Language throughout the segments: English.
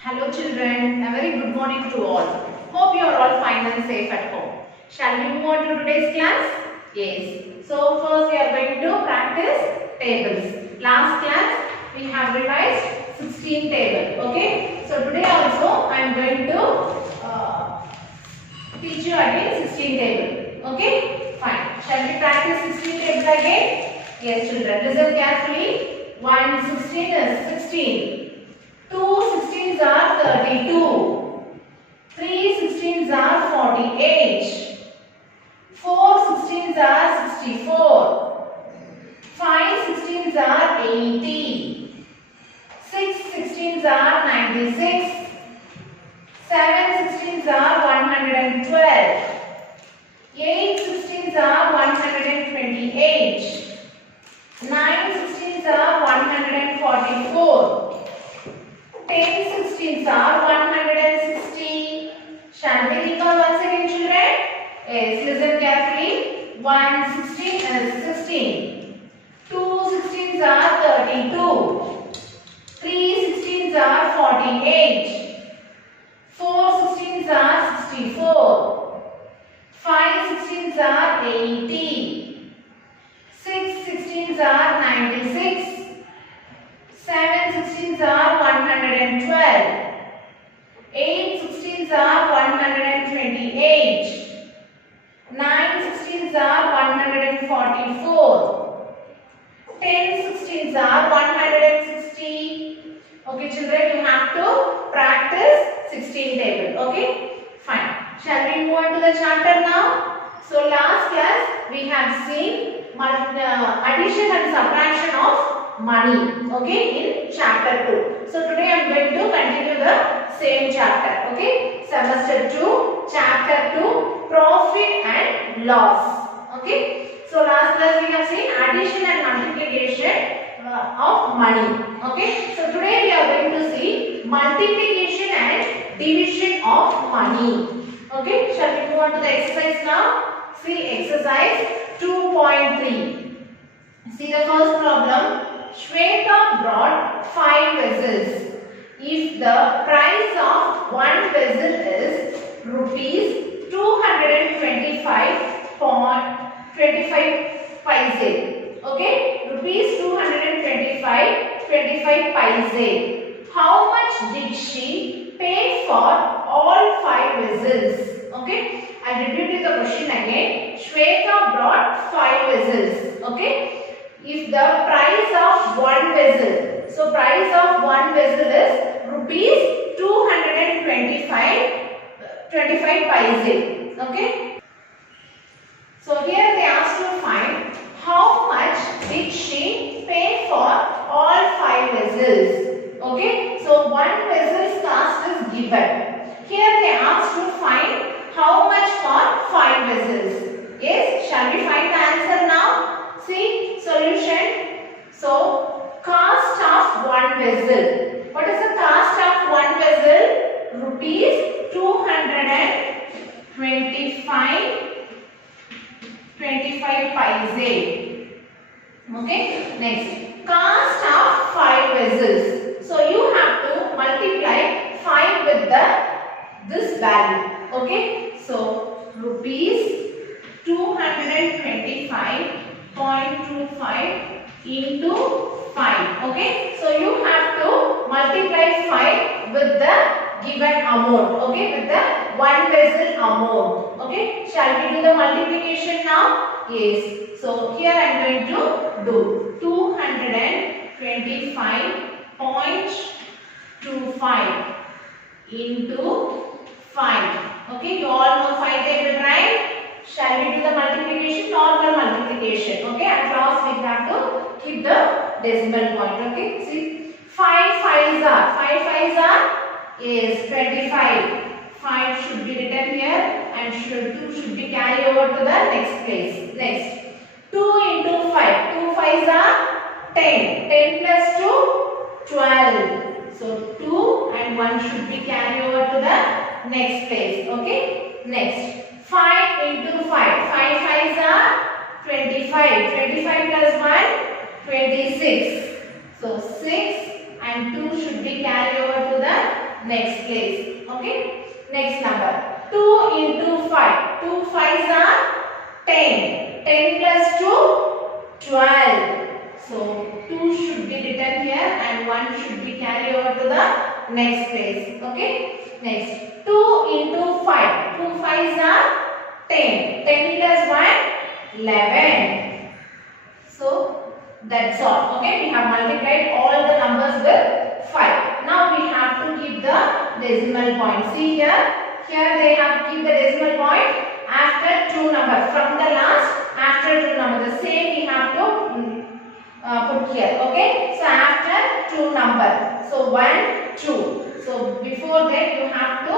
Hello children, a very good morning to all. Hope you are all fine and safe at home. Shall we move on to today's class? Yes. So first we are going to practice tables. Last class we have revised 16 table. Okay. So today also I am going to teach you again 16 table. Okay. Fine. Shall we practice 16 table again? Yes children. Listen carefully. 1 16 is 16. 2 16s are 32. 3 16s are 48. 4 16s are 64. 5 16s are 80. 6 16s are 96. 7 16s are 112. 8 16s are 128. 9 16s are 144. 10 16s are 160. Shall we recall once again children? Yes, listen carefully. 1 16 is 16. 2 16s are 32. 3 16s are 48. 4 16s are 64. 5 16s are 80. 6 16s are 96. 7 16s are 112. 8 16s are 128. 9 16s are 144. 10 16s are 160. Okay children, you have to practice 16 table. Okay, fine. Shall we move on to the chapter now? So last class we have seen addition and subtraction of money, okay, in chapter 2. So today I am going to continue the same chapter, okay, semester 2, chapter 2, profit and loss, okay. So last class we have seen addition and multiplication of money, okay. So today we are going to see multiplication and division of money, okay. Shall we move on to the exercise now? See exercise 2.3. See the first problem. Shweta brought 5 vessels. If the price of one vessel is rupees 225.25 paise. Okay, rupees 225.25 paise. How much did she pay for all 5 vessels? Okay, I will repeat the question again. Shweta brought 5 vessels. Okay. If the price of one vessel, so price of one vessel is rupees 225 paise, okay. So here they asked to find how much did she pay for all 5 vessels, okay. So one vessel's cost is given. Here they asked to find how much for 5 vessels. Yes, shall we find the answer now? See solution. So cost of one vessel. What is the cost of one vessel? Rupees 225 paise. Okay. Next, cost of 5 vessels. So you have to multiply 5 with this value. Okay. So rupees 225.25 into 5. Okay, so you have to multiply 5 with the given amount, okay, with the one vessel amount. Okay, shall we do the multiplication now? Yes, so here I am going to do 225.25 into 5. Okay, you all know 5 table, right? Shall we do the multiplication? Normal multiplication. Okay, at last we have to keep the decimal point. Okay, see 5 5s are is 25. 5 should be written here and 2 should be carried over to the next place. Next, 2 into 5. 2 5s are 10. 10 plus 2, 12. So 2 and 1 should be carried over to the next place. Okay. Next, 5 into 5. 5 5s are 25. 25 plus 1, 26. So 6 and 2 should be carried over to the next place. Okay. Next number. 2 into 5. 2 5s are 10. 10 plus 2, 12. So 2 should be written here and 1 should be carried over to the next place. Okay. Next. 2 into 5. 2 5s are 10. 10 plus 1, 11. So that's all. Okay. We have multiplied all the numbers with 5. Now we have to keep the decimal point. See here. Here they have to keep the decimal point after 2 numbers. From the last after 2 numbers. The same we have to put here. Okay. So after 2 numbers. So 1, 2. So before that you have to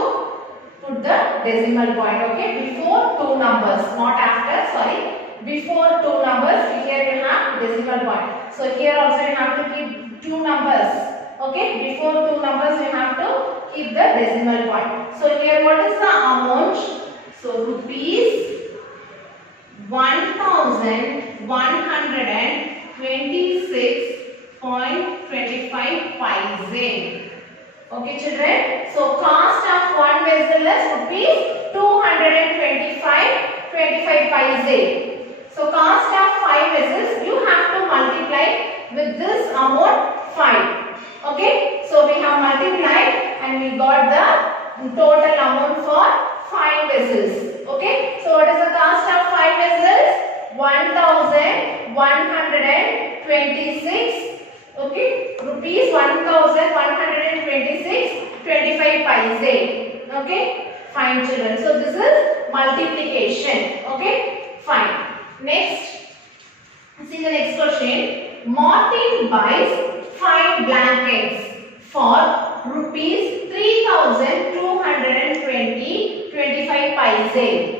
put the decimal point. Okay. Before 2 numbers. Not after. Sorry. Before 2 numbers. Here you have decimal point. So here also you have to keep 2 numbers. Okay, before 2 numbers you have to keep the decimal point. So here what is the amount? So rupees 1126.25 paise. Okay children. So cost of one vessel is rupees 225.25 paise. So cost of 5 vessels you have to multiply with this amount 5. Okay, so we have multiplied and we got the total amount for 5 vessels. Okay, so what is the cost of 5 vessels? 1126. Okay, rupees 1126.25 paise. Okay, fine children. So this is multiplication. Okay, fine. Next, see the next question. Martin buys 5 blankets for rupees 3,220.25 paise.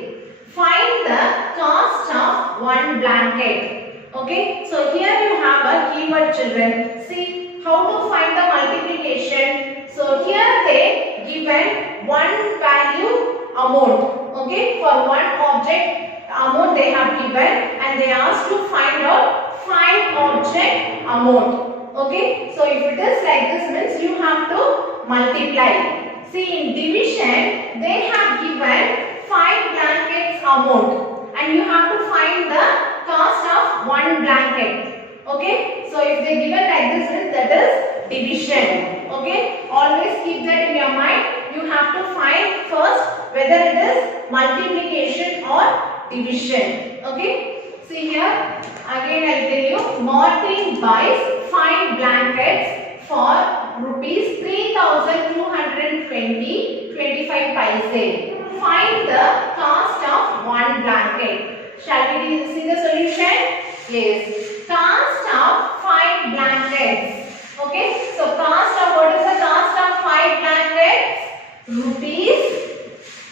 Find the cost of one blanket. Okay, so here you have a keyword children. See how to find the multiplication. So here they given one value amount. Okay, for one object amount they have given and they asked to find out 5 object amount. Okay, so if it is like this means you have to multiply. See in division they have given 5 blankets amount and you have to find the cost of one blanket. Okay, so if they given like this means that is division. Okay, always keep that in your mind. You have to find first whether it is multiplication or division. Okay. See here, again I tell you, Martin buys 5 blankets for rupees 3,220.25 paise. Find the cost of one blanket. Shall we see the solution? Yes. Cost of 5 blankets. Okay. So cost of, what is the cost of 5 blankets? Rupees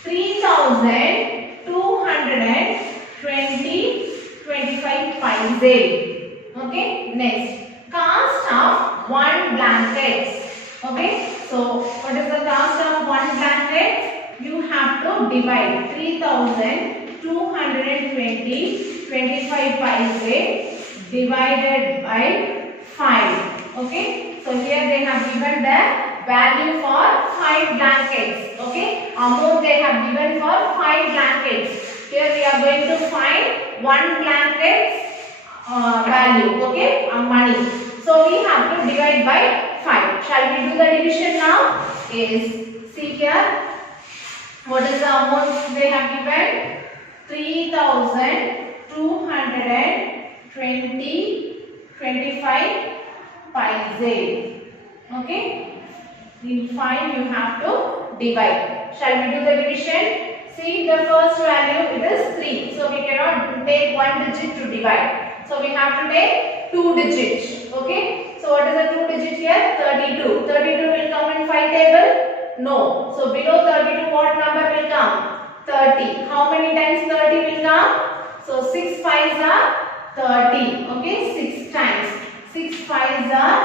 3,220.25 paise. Okay, next cost of one blanket. Okay, so what is the cost of one blanket? You have to divide 3,220.25 paise divided by 5. Okay, so here they have given the value for 5 blankets. Okay, amount they have given for 5 blankets. Here we are going to find one blanket's value. Okay, money. So we have to divide by 5. Shall we do the division now? Yes. See here. What is the amount they have given? 3,220.25 paise. Okay. In 5 you have to divide. Shall we do the division? See the first value it is 3. So we cannot take one digit to divide. So we have to take 2 digits. Okay. So what is the 2 digit here? 32. 32 will come in 5 table? No. So below 32 what number will come? 30. How many times 30 will come? So 6 5s are 30. Okay. 6 times. 6 5s are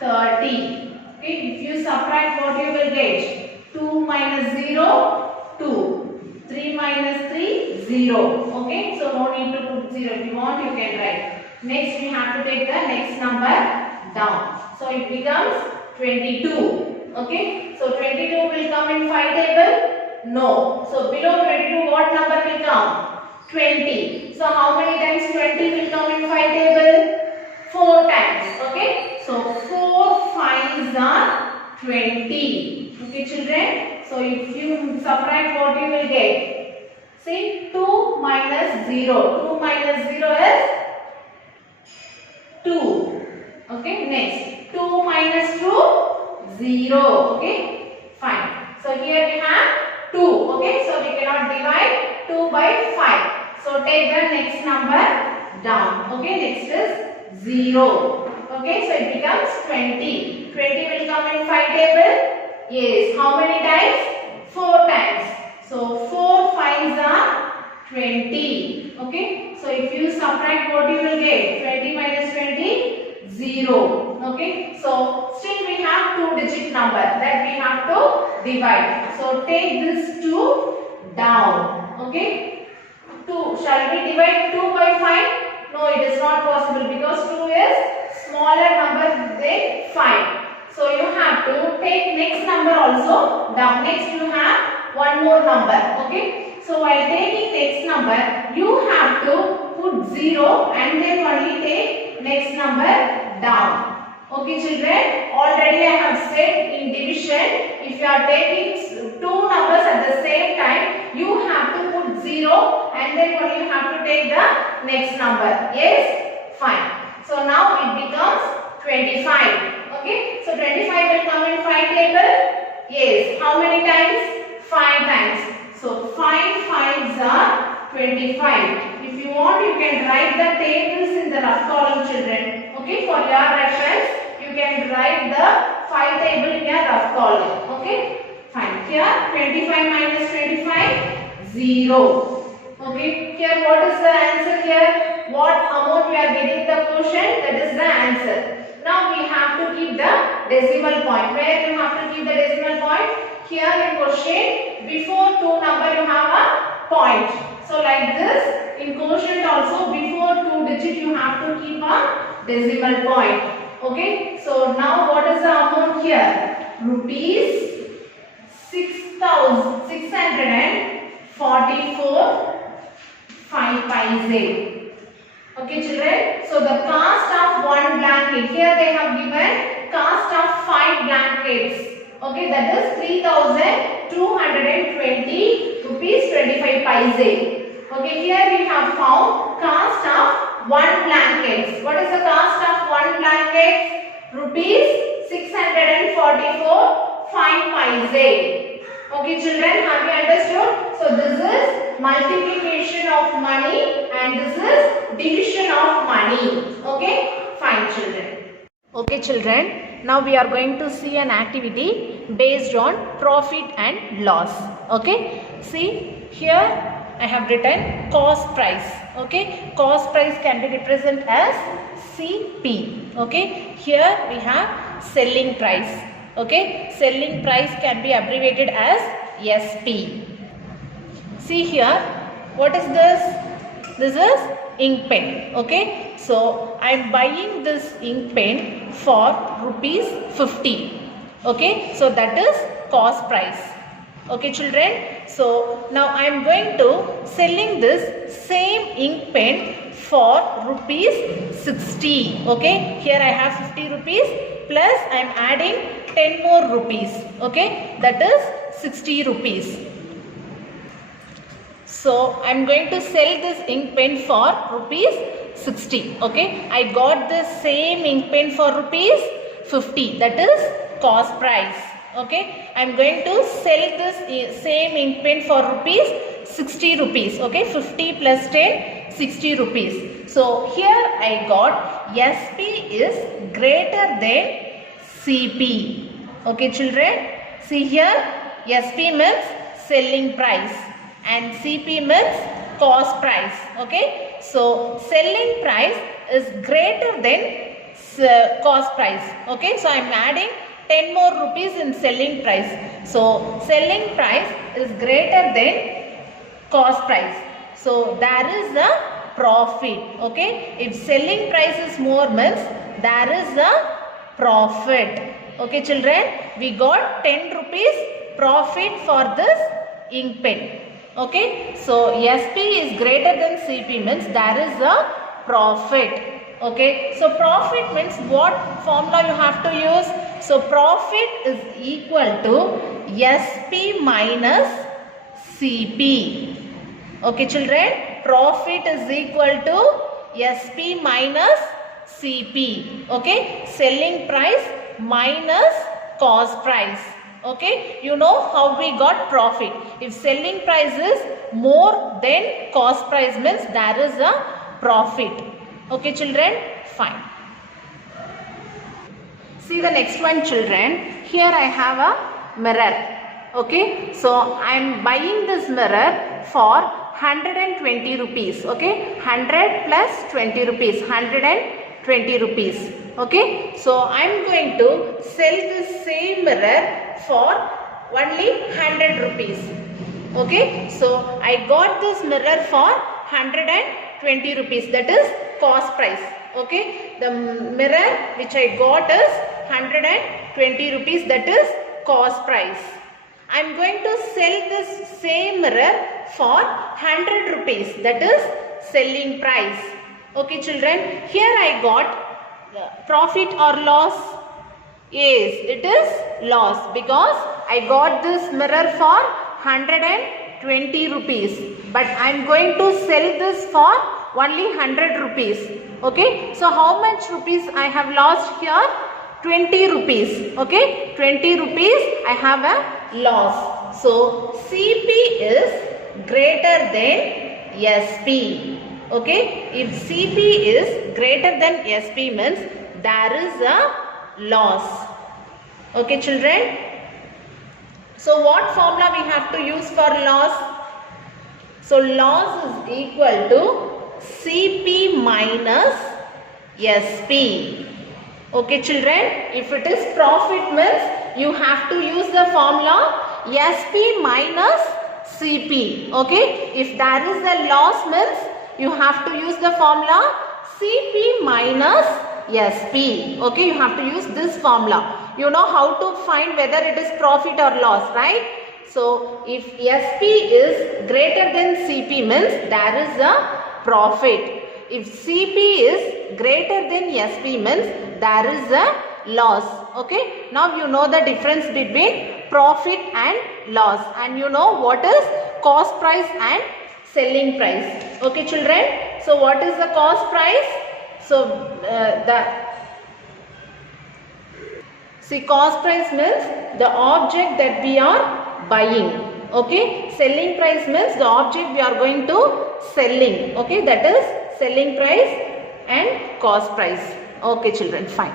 30. Okay, if you subtract what you will get? 2 minus 0, 2. 3 minus 3, 0. Okay, so no need to put 0. If you want, you can write. Next, we have to take the next number down. So it becomes 22. Okay, so 22 will come in 5 table? No. So below 22 what number will come? 20. So how many times 20 will come in 5 table? 4 times. Okay, so 4 5s are 20. Okay children, so if you subtract what you will get? See, 2 minus 0. 2 minus 0 is 2. Okay, next 2 minus 2, 0. Okay, fine. So here we have 2. Okay, so we cannot divide 2 by 5. So take the next number down. Okay, next is 0. Okay, so it becomes 20. 20 will come in 5 table? Yes. How many times? 4 times. So 4 5s are 20. Okay, so if you subtract what you will get? 20 minus 20, 0. Okay, so still we have 2-digit number that we have to divide. So take this 2 down. Okay, 2. Shall we divide 2 by 5? No, it is not possible because 2 is smaller number than 5. So you have to take next number also down. Next you have one more number. Okay, so while taking next number you have to put 0 and then only take next number down. Okay children, already I have said in division, if you are taking two numbers at the same time, you have to put 0 and then only you have to take the next number. Yes? Fine. So now it becomes 25. Okay? So 25 will come in 5 table? Yes. How many times? 5 times. So 5 5s are 25. If you want, you can write the tables in the rough column children. Okay? For your reference, you can write the 5 table in your rough column. Okay? Fine. Here 25 minus 25, 0. Okay? Here what is the answer here? What amount we are getting the quotient? That is the answer. Now we have to keep the decimal point. Where you have to keep the decimal point? Here in quotient, before 2 number you have a point. So like this, in quotient also before 2 digit you have to keep a decimal point. Okay, so now what is the amount here? Rupees 6,644 5 paise. Okay children, so the cost of one blanket, here they have given cost of 5 blankets. Okay, that is 3,220 rupees 25 paise. Okay, here we have found cost of one blanket. What is the cost of one blanket? Rupees 644 5 paise. Okay children, have you understood? So this is multiplication of money and this is division of money. Okay, fine children. Okay children, now we are going to see an activity based on profit and loss. Okay, see here I have written cost price. Okay, cost price can be represented as CP. Okay, here we have selling price. Okay, selling price can be abbreviated as SP. See here, what is this? This is ink pen. Okay, so I am buying this ink pen for rupees 50. Okay, so that is cost price. Okay children, so now I am going to selling this same ink pen for rupees 60. Okay, here I have 50 rupees plus I am adding 10 more rupees. Okay, that is 60 rupees. So I am going to sell this ink pen for rupees 60. Okay, I got this same ink pen for rupees 50. That is cost price. Okay, I am going to sell this same ink pen for rupees 60 rupees. Okay, 50 plus 10, 60 rupees. So here I got SP is greater than CP. Okay children, see here SP means selling price and CP means cost price. Okay, so selling price is greater than cost price. Okay, so I am adding 10 more rupees in selling price. So selling price is greater than cost price. So there is a profit. Okay, if selling price is more means there is a profit. Okay children, we got 10 rupees profit for this ink pen. Okay, so SP is greater than CP means there is a profit. Okay, so profit means what formula you have to use? So profit is equal to SP minus CP. Okay children, profit is equal to SP minus CP. Okay, selling price minus cost price. Okay, you know how we got profit. If selling price is more than cost price means there is a profit. Okay children, fine. See the next one children. Here I have a mirror. Okay, so I am buying this mirror for 120 rupees. Okay, 100 plus 20 rupees, 120 rupees. Okay, so I am going to sell this same mirror for only 100 rupees. Okay, so I got this mirror for 120 rupees, that is cost price. Okay, the mirror which I got is 120 rupees, that is cost price. I am going to sell this same mirror for 100 rupees, that is selling price. Okay children, here I got profit or loss? Yes, it is loss because I got this mirror for 120 rupees, but I am going to sell this for only 100 rupees. Okay, so how much rupees I have lost here? 20 rupees. Okay, 20 rupees I have a loss. So CP is greater than SP. Okay, if CP is greater than SP means there is a loss. Okay children, so what formula we have to use for loss? So loss is equal to CP minus SP. Okay children, if it is profit means you have to use the formula SP minus CP. Okay, if there is a loss means you have to use the formula CP minus SP. Okay, you have to use this formula. You know how to find whether it is profit or loss, right? So if SP is greater than CP means there is a profit. If CP is greater than SP means there is a loss. Okay, now you know the difference between profit and loss, and you know what is cost price and selling price. Okay children, so what is the cost price? So cost price means the object that we are buying. Okay, selling price means the object we are going to selling. Okay, that is selling price and cost price. Okay children, fine.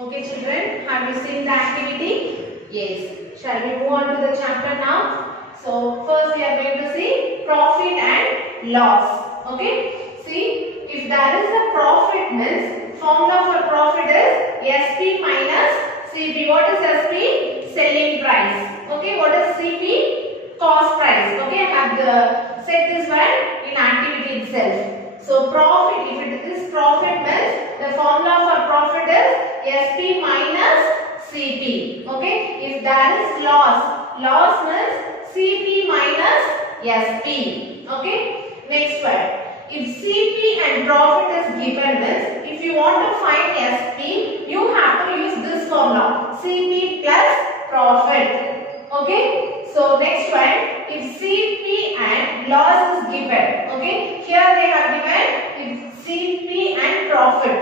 Okay children, have you seen the activity? Yes. Shall we move on to the chapter now? So first we are going to see profit and loss. Okay, see, if there is a profit means formula for profit is SP minus CP. What is SP? Selling price. Okay, what is CP? Cost price. Okay, I have set this one in activity itself. So profit, if it is profit means the formula for profit is SP minus CP. Okay, if there is loss means CP minus SP. Okay, next one. If CP and profit is given means if you want to find SP, you have to use this formula CP plus profit. Okay, so next one. If CP and loss is given, okay, here they have given if CP and profit.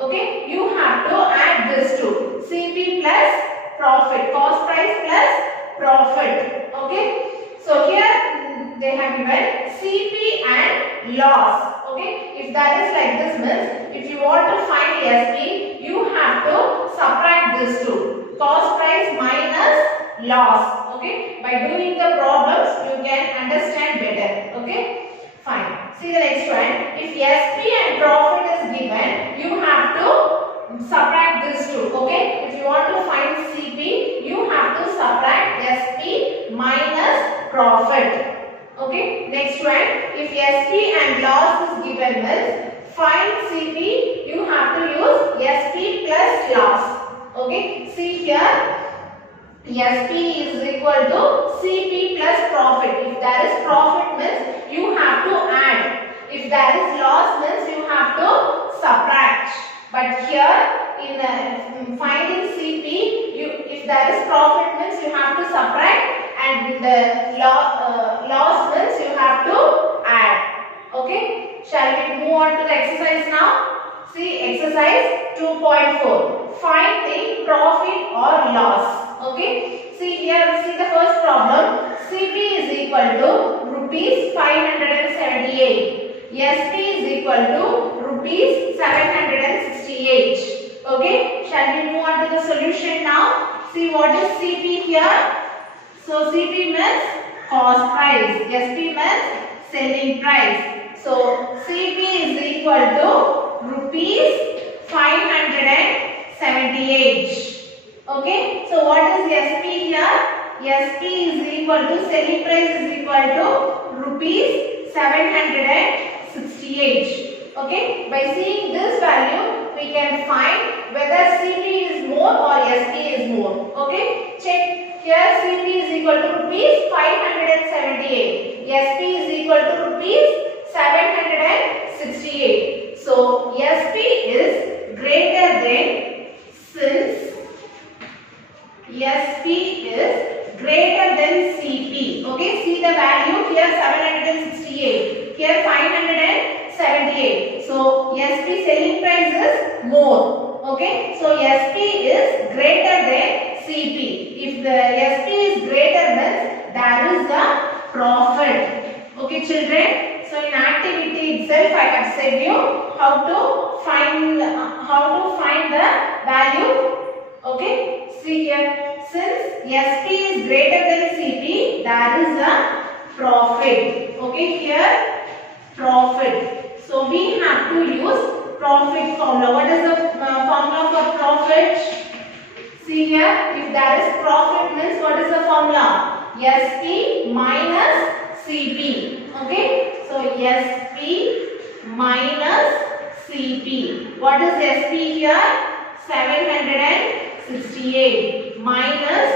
Okay, you have to add this to CP plus profit, cost price plus profit. Okay, so here they have given CP and loss. Okay, if that is like this means if you want to find SP, you have to subtract this two, cost price minus loss. Okay, by doing the problems you can understand better. Okay, fine. See the next one. If SP and profit is given, you have to subtract this two. Okay, if you want to find CP, you have to subtract SP minus profit. Okay, next one. If SP and loss is given means find CP, you have to use SP plus loss. Okay, see here, SP is equal to CP plus profit. If there is profit means you have to add. If there is loss means you have to subtract. But here in finding CP, if there is profit means you have to subtract, and the loss means you have to add. Okay, shall we move on to the exercise now? See exercise 2.4. Find the profit or loss. Okay, see here, see the first problem. CP is equal to rupees 578. SP is equal to rupees 768. Okay, shall we move on to the solution now? See what is CP here. So CP means cost price, SP means selling price. So CP is equal to rupees 578. Okay, so what is SP here? SP is equal to selling price is equal to rupees 768. Okay, by seeing this value we can find whether CP is more or SP is more. Okay, check here. CP is equal to rupees 578. SP is equal to rupees 768. So SP is greater than, since SP is greater than CP. Okay, see the value here 768, here 578. So SP selling price is more. Okay, so SP is greater than CP. If the SP is greater than, there is the profit. Okay children, so in activity itself I have said you how to find the value. Okay, see here, since SP is greater than CP, there is a profit. Okay, here profit. So we have to use profit formula. What is the formula for profit? See here, if there is profit means what is the formula? SP minus CP. Okay, so SP minus CP. What is SP here? 768 minus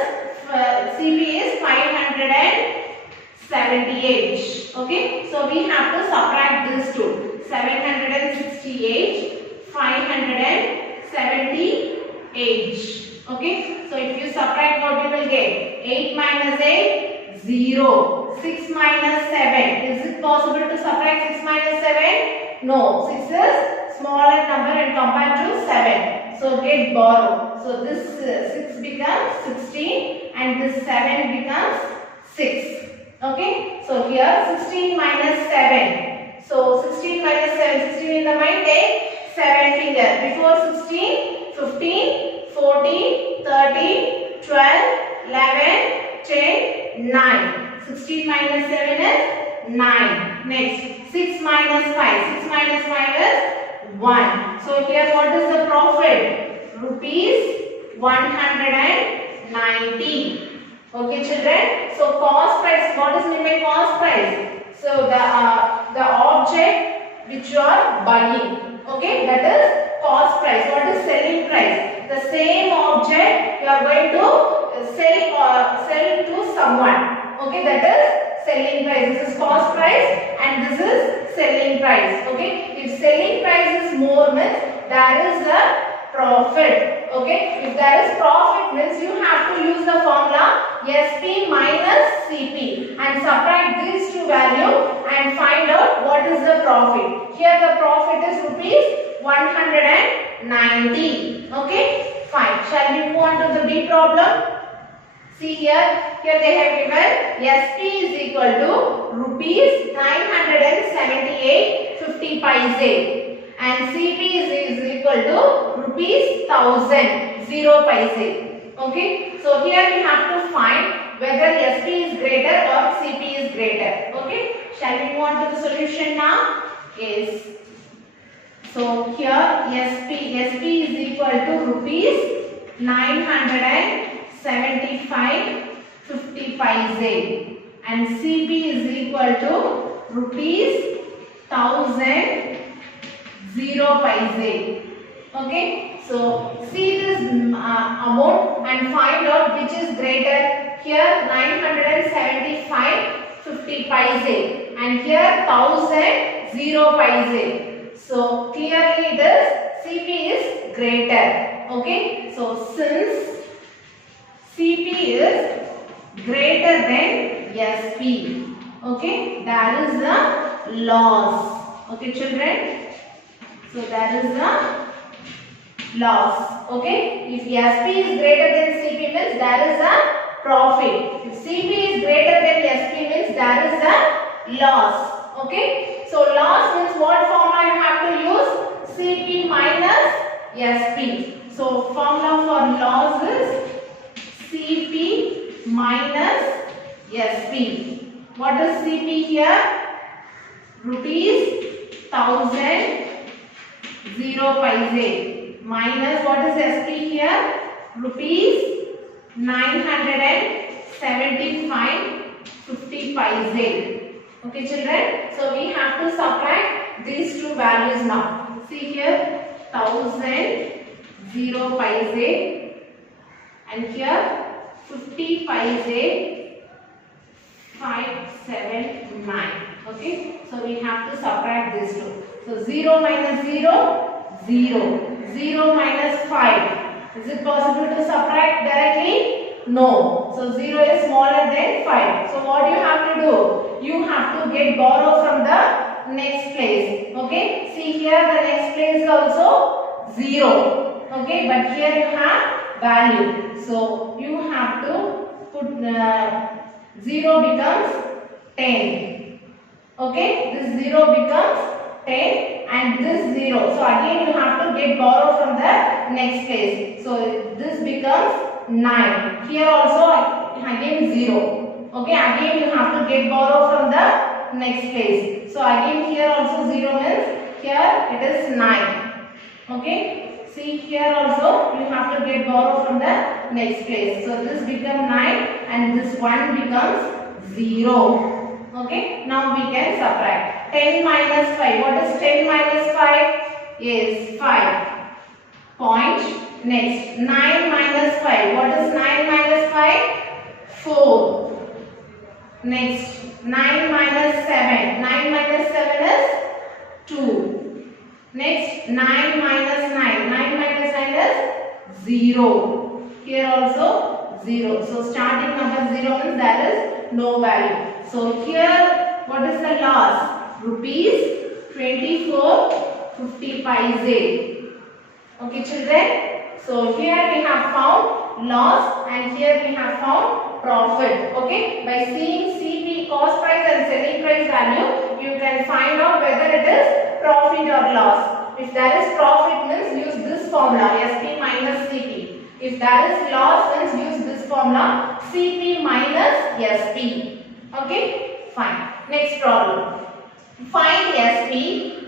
CP is 578. Okay, so we have to subtract these two. 768, 578. Okay, so if you subtract, what you will get? 8 minus 8, 0. 6 minus 7. Is it possible to subtract 6 minus 7? No. 6 is smaller number and compared to 7. So get borrow. So this 6 becomes 16 and this 7 becomes 6. Okay. So here 16 minus 7. So 16 minus 7. 16 in the mind, take 7 finger. Before 16, 15, 14, 13, 12, 11, 10, 9. 16 minus 7 is 9. Next, 6 minus 5. 6 minus 5 is 1. So here what is the profit? Rupees 190. Okay children. So cost price. What is meant by cost price? So the object which you are buying. Okay, that is cost price. What is selling price? The same object you are going to sell to someone. Okay, that is selling price. This is cost price and this is selling price. Okay, if selling price is more means there is a profit. Okay, if there is profit means you have to use the formula SP minus CP and subtract these two values and find out what is the profit. Here the profit is rupees 190. Okay, fine. Shall we move on to the B problem? See here they have given SP is equal to rupees 978.50 paise and CP is equal to rupees 1000 0 paise. Okay, so here we have to find whether SP is greater or CP is greater. Okay, shall we move on to the solution now? Yes. So here SP is equal to rupees 975.50 paise and CP is equal to rupees 1000 0 paise. Okay, so see this amount and find out which is greater. Here 975 50 paise and here 1000 0 paise. So clearly it is CP is greater. Okay, so since CP is greater than SP, okay, that is the loss. Okay, children. So that is the loss. Okay, if SP is greater than CP means that is the profit. If CP is greater than SP means that is the loss. Okay, so loss means what formula you have to use? CP minus SP. So formula for loss is CP minus SP. What is CP here? Rupees 1000 0 paise minus what is SP here? Rupees 975 50 paise. Okay, children. So we have to subtract these two values now. See here 1000 0 paise and here 50 paise 579. Okay, so we have to subtract these two. So 0 minus 0, 0. 0 minus 5. Is it possible to subtract directly? No. So 0 is smaller than 5. So what you have to do? You have to get borrow from the next place. Okay, see here the next place is also 0. Okay, but here you have value. So you have to put 0 becomes 10. Okay, this 0 becomes 10 and this 0. So again you have to get borrow from the next place. So this becomes 9. Here also again 0. Okay, again you have to get borrow from the next place. So again here also 0 means here it is 9. Okay, see here also you have to get borrow from the next place. So this becomes 9 and this 1 becomes 0. Okay, now we can subtract. 10 minus 5. What is 10 minus 5? Yes, 5. Point. Next, 9 minus 5. What is 9 minus 5? 4. Next, 9 minus 7. 9 minus 7 is 2. Next, 9 minus 9. 9 minus 9 is 0. Here also 0. So starting number 0 means there is no value. So here what is the loss? Rupees 24.50 paise. Okay, children. So here we have found loss and here we have found profit. Okay, by seeing CP cost price and selling price value, you can find out whether it is profit or loss. If there is profit means use this formula SP minus CP. If there is loss means use this formula CP minus SP. Okay, fine. Next problem. Find SP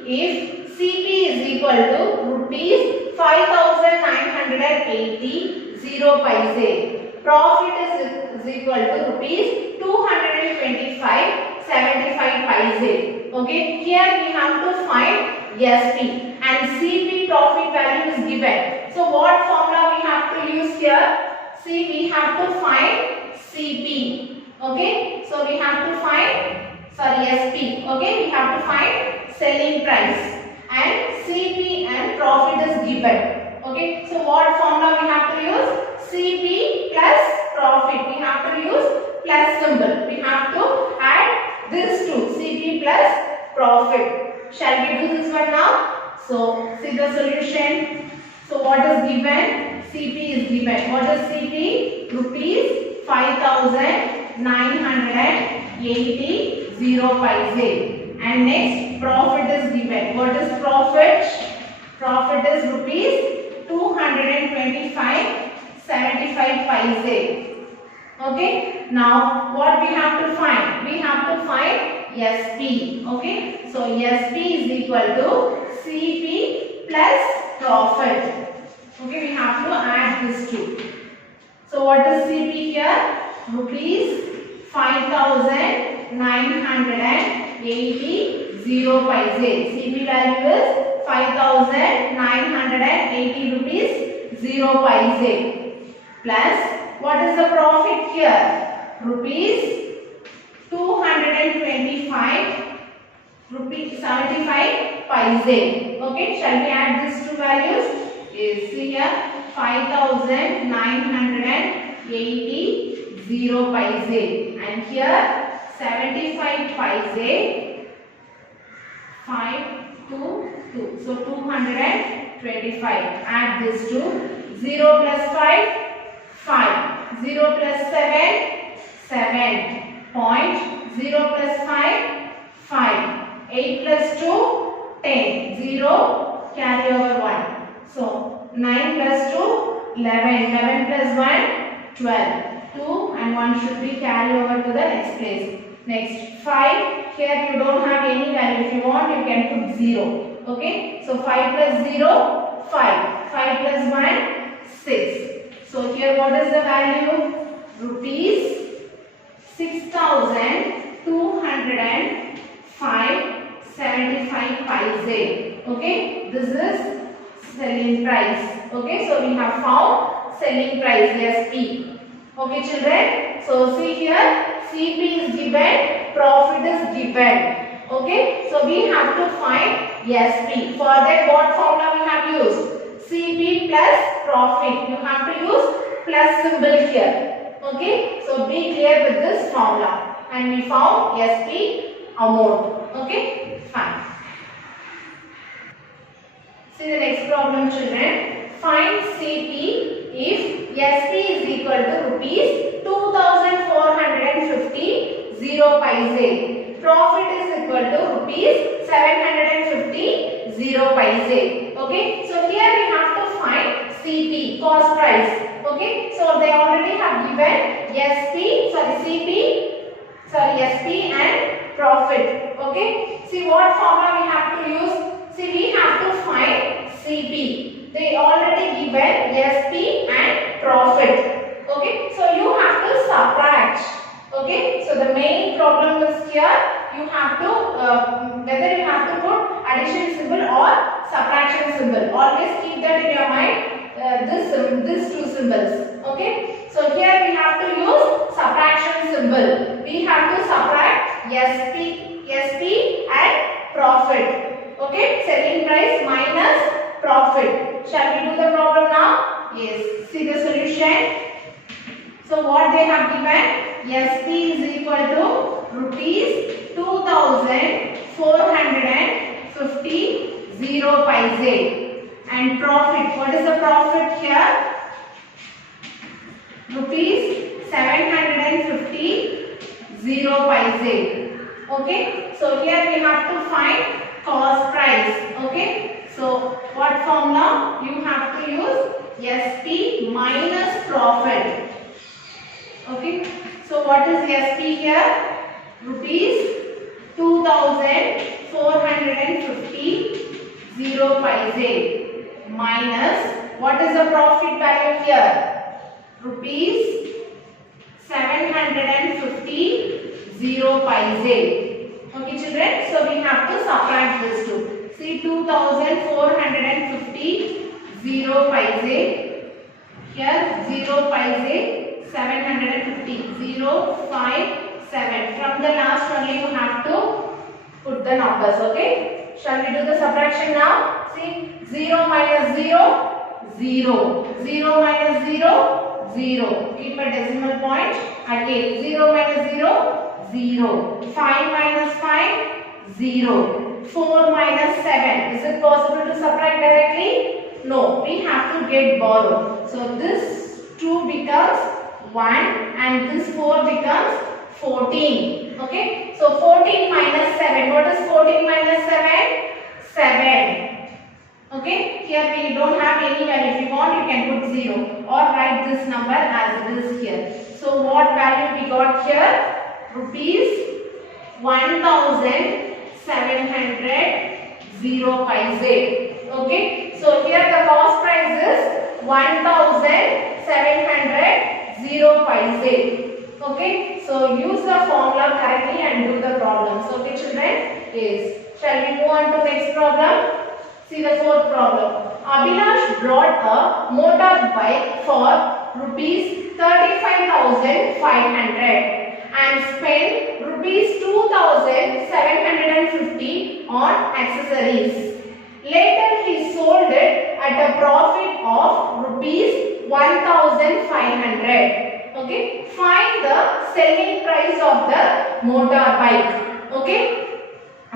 if CP is equal to rupees 5,980 0 paise. Profit is equal to rupees 225 75 paise. Okay, here we have to find SP and CP profit value is given. So what formula we have to use here? See, we have to find CP. Okay, so we have to find SP. Okay, we have to find selling price and CP and profit is given. Okay, so what formula we have to use? CP plus profit. We have to use plus symbol. We have to add this two, CP plus profit. Shall we do this one now? So see the solution. So what is given? CP is given. What is CP? Rupees 5,980 0 paise. And next profit is given. What is profit? Profit is rupees 225 75 paise. Okay. Now what we have to find? We have to find SP. Okay. So SP is equal to CP plus profit. Okay. We have to add this two. So what is CP here? Rupees 5,980 0 paise. CP value is 5,980 rupees 0 paise plus what is the profit here? Rupees 225 rupees 75 paise. Okay, shall we add these two values? Yes, see here 5,980 0 paise and here 75 paise 5 to 2. So 225. Add this to 0 plus 5 5. 0 plus 7 7. Point 0 plus 5 5. 8 plus 2 10. 0 carry over 1. So 9 plus 2 11. 11 plus 1 12. 2 and 1 should be carried over to the next place. Next 5. Here you don't have any value. If you want you can put 0. Okay. So 5 plus 0 5. 5 plus 1 6. So here what is the value? Rupees 6,205.75 paise. Okay. This is selling price. Okay. So we have found selling price SP. Okay children. So see here CP is given, profit is given. Okay. So we have to find SP. For that what formula we have used? CP plus profit. You have to use plus symbol here. Okay. So be clear with this formula. And we found SP amount. Okay. Fine. See the next problem children. Find CP if SP is equal to rupees 2,450 0 paise. Profit is equal to rupees 750 0 paise. Okay. So here we have to find CP, cost price. Okay. So they already have given SP and profit. Okay. See what formula we have to use? See we have to find CP. They already given SP and profit. Okay. So you have to subtract. Okay. So the main problem is here. You have to whether you have to put addition symbol or subtraction symbol. Always keep that in your mind. These two symbols. Okay. So here we have to use subtraction symbol. We have to subtract SP and profit. Okay. Selling price minus profit. Shall we do the problem now? Yes. See the solution. So what they have given? SP is equal to rupees 2,450 0 paise and profit. What is the profit here? Rupees 750 0 paise. Okay. So here we have to find cost price. Okay. So what formula? You have to use SP minus profit. Okay. So what is SP here? Rupees 2,450 0 paise minus what is the profit value here? Rupees 750 0 paise. Okay children. So we have to subtract this two. See 2,450 0 paise. Here 0 paise 750 0 5 7. From the last only you have to put the numbers. Okay. Shall we do the subtraction now? See 0 minus 0 0. 0 minus 0 0. Keep a decimal point. Again 0 minus 0 0. 5 minus 5 0. 4 minus 7. Is it possible to subtract directly? No. We have to get borrow. So this 2 becomes 1 and this 4 becomes 14. Okay. So 14 minus 7. What is 14 minus 7? 7. Okay. Here we don't have any value. If you want you can put 0 or write this number as it is here. So what value we got here? Rupees 1,700 0 paise. Okay. So here the cost price is 1,700 0 paise. Okay. So use the formula correctly and do the problems. Okay children? Yes. Shall we move on to next problem? See the fourth problem. Abhilash brought a motorbike for rupees 35,500 and spent rupees 2,750 on accessories. Later he sold it at a profit of rupees 1,500. Okay, find the selling price of the motorbike. Okay,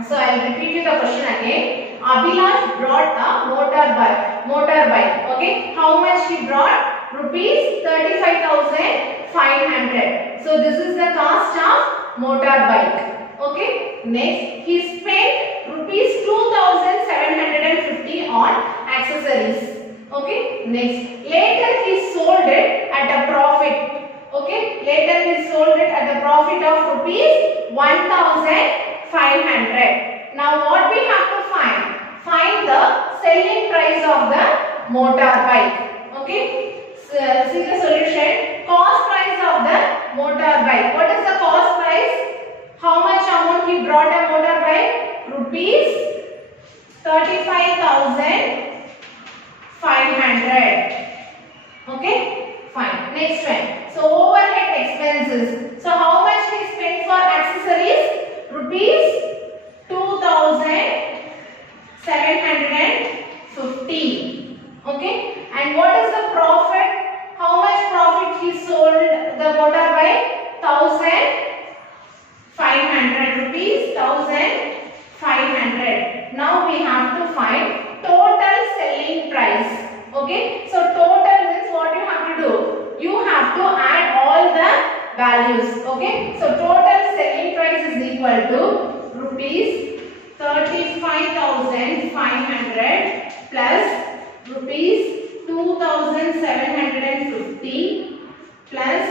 so I will repeat you the question again. Abhilash brought a motorbike. Okay, how much he brought? Rupees 35,500. So this is the cost of motorbike. Okay, next he spent rupees 2,750 on accessories. Okay, next later he sold it at a profit. Okay, later he sold it at a profit of rupees 1,500. Now what we have to find? Find the selling price of the motorbike. Okay, so see the solution. Cost price of the motorbike. What is the cost price? How much amount he brought a motorbike? Rupees 35,500. Okay, fine. Next one. So overhead expenses. So how much he spent for accessories? Rupees 2,750. Okay, and what is the profit? How much profit he sold the motorbike? 1,500 rupees. 1,500. Now we have to find total selling price. Okay, so total means what you have to do? You have to add all the values. Okay, so total selling price is equal to rupees 35,500 plus rupees 2,750 plus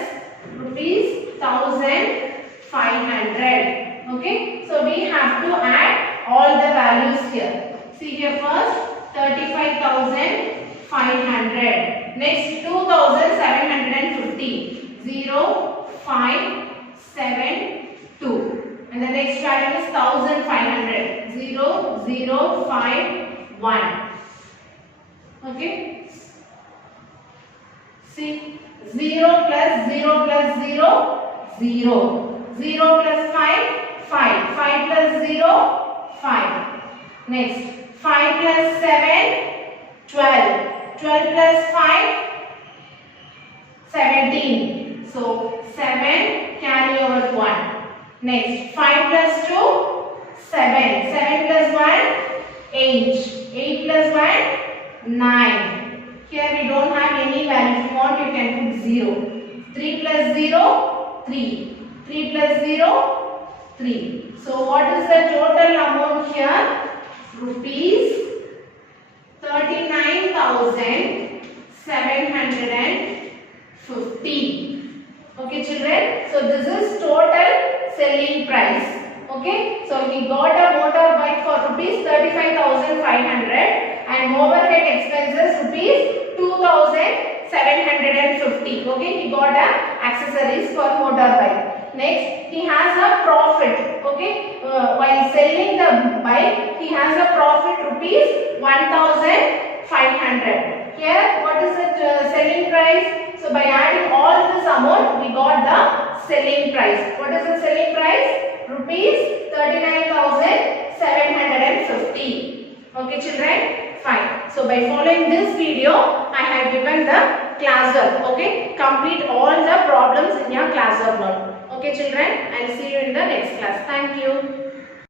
rupees 1,500. Okay, so we have to add all the values here. See here first 35,500. Next 2,750. 0, 5, 7, 2. And the next value is 1,500. 0, 0, 5, 1. Okay. See 0 plus 0 plus 0, 0. 0 plus 5, 5. 5 plus 0, 5. Next 5 plus 7, 12. 12 plus 5, 17. So 7 carry over 1. Next 5 plus 2, 7. 7 plus 1, 8. 8 plus 1, 9. Here we don't have any value. If you want, you can put 0. 3 plus 0, 3. 3 plus 0, 3. So what is the total amount here? Rupees 39,750. Okay children, so this is total selling price. Okay, so he got a motorbike for rupees 35,500 and overhead expenses rupees 2,750. Okay, he got a accessories for motorbike. Next, he has a profit. Okay, while selling the bike, he has a profit rupees 1,500. Here, what is the selling price? So by adding all this amount, we got the selling price. What is the selling price? Rupees 39,750. Okay children, fine. So by following this video, I have given the classwork. Okay, complete all the problems in your classwork note. Okay children, I will see you in the next class. Thank you.